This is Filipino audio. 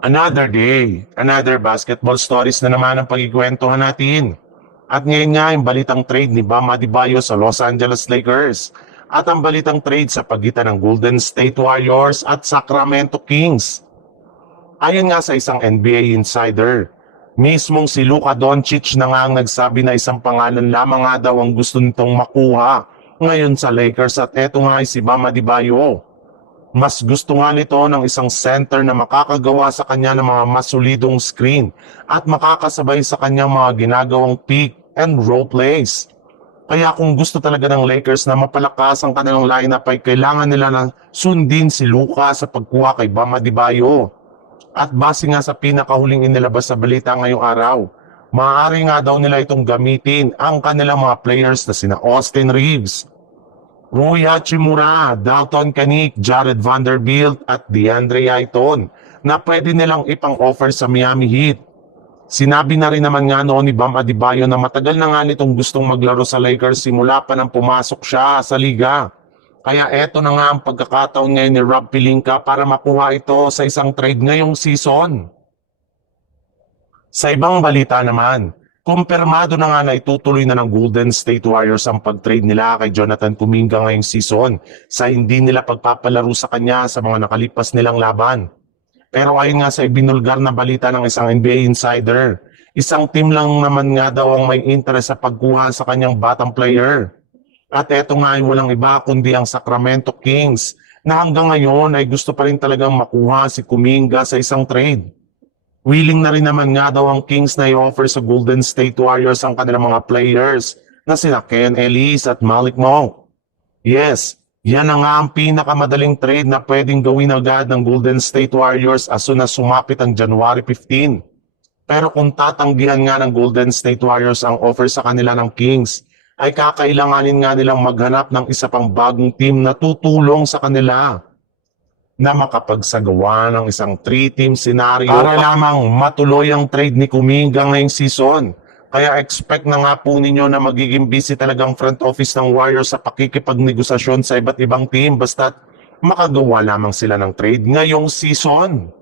Another day, another basketball stories na naman ang pagkikwentuhan natin. At ngayon nga yung balitang trade ni Bam Adebayo sa Los Angeles Lakers at ang balitang trade sa pagitan ng Golden State Warriors at Sacramento Kings. Ayon nga sa isang NBA insider, mismong si Luka Doncic na nga ang nagsabi na isang pangalan lamang nga daw ang gusto nitong makuha ngayon sa Lakers at eto nga ay si Bam Adebayo. Mas gusto nga nito ng isang center na makakagawa sa kanya ng mga masulidong screen at makakasabay sa kanyang mga ginagawang pick and roll plays. Kaya kung gusto talaga ng Lakers na mapalakas ang kanilang lineup ay kailangan nila na sundin si Luka sa pagkuha kay Bam Adebayo. At base nga sa pinakahuling inilabas sa balita ngayong araw, maaari nga daw nila itong gamitin ang kanilang mga players na sina Austin Reeves, Rui Hachimura, Dalton Kanick, Jared Vanderbilt at DeAndre Ayton na pwede nilang ipang-offer sa Miami Heat. Sinabi na rin naman nga noon ni Bam Adebayo na matagal na nga nitong gustong maglaro sa Lakers simula pa nang pumasok siya sa liga. Kaya eto na nga ang pagkakataon ngayon ni Rob Pelinka para makuha ito sa isang trade ngayong season. Sa ibang balita naman, kumpirmado na nga na itutuloy na ng Golden State Warriors ang pag-trade nila kay Jonathan Kuminga ngayong season sa hindi nila pagpapalaro sa kanya sa mga nakalipas nilang laban. Pero ayon nga sa ibinulgar na balita ng isang NBA insider, isang team lang naman nga daw ang may interest sa pagkuha sa kanyang batang player. At eto nga ay walang iba kundi ang Sacramento Kings na hanggang ngayon ay gusto pa rin talagang makuha si Kuminga sa isang trade. Willing na rin naman nga daw ang Kings na i-offer sa Golden State Warriors ang kanilang mga players na sina Ken Ellis at Malik Monk. Yes, yan na nga ang pinakamadaling trade na pwedeng gawin agad ng Golden State Warriors as soon as sumapit ang January 15. Pero kung tatanggihan nga ng Golden State Warriors ang offer sa kanila ng Kings, ay kakailanganin nga nilang maghanap ng isa pang bagong team na tutulong sa kanila na makapagsagawa ng isang 3-team scenario para lamang matuloy ang trade ni Kuminga ngayong season. Kaya expect na nga po ninyo na magiging busy talagang front office ng Warriors sa pakikipagnegosasyon sa iba't ibang team basta't makagawa lamang sila ng trade ngayong season.